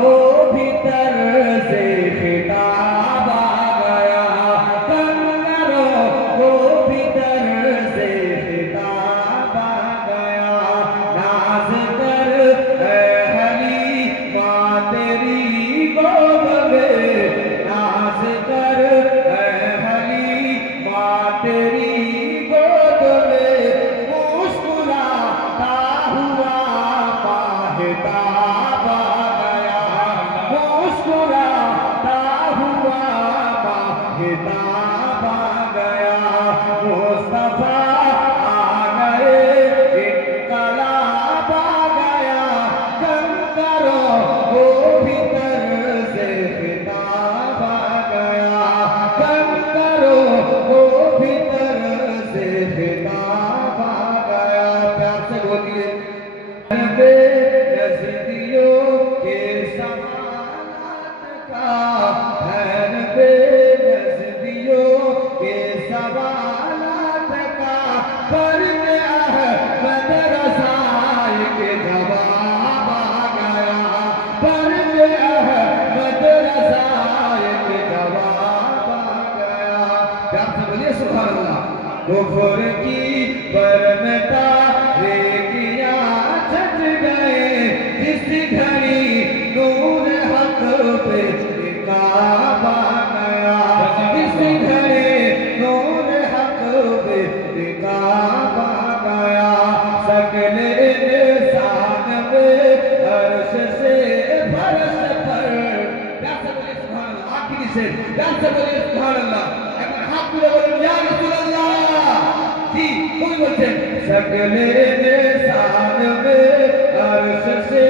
वो भीतर से खिताब आ गया, कंगरो वो भीतर से खिताब आ गया। नाज कर है हलीमा तेरी गोद में, नाज कर है हलीमा तेरी गोद में, मुस्कुराता हुआ माहिताब आ गया, मुस्कुराता हुआ माहिताब आ गया। मुस्तफा आ गए, इनकलाब आ गया, कंकरो वो भीतर से खिताब आ गया, कंकरो वो भीतर से खिताब आ गया। प्यार से बोलिए बेनज़ियों के सवालात का, खैर बेनज़ियों के सवालात का, पर अहमद रज़ाई के जवाब आ गया, पर अहमद रज़ाई के जवाब आ गया। प्यार से बोलिए सुभान अल्लाह। कुफ्र की बरमता रेगियां छट गए, जिस घड़ी नूर हक पे निकाब आ गया, जिस घड़ी नूर हक पे निकाब आ गया। सकले इंसान में अर्श से फर्श पर, प्यार से बोलिए सुभान अल्लाह। आखिरी से प्यार से बोलिए सुभान अल्लाह। एक बार हाथ तुले बोलें या रसूल अल्लाह। जी कोई बोलते सकले इंसान में अर्श से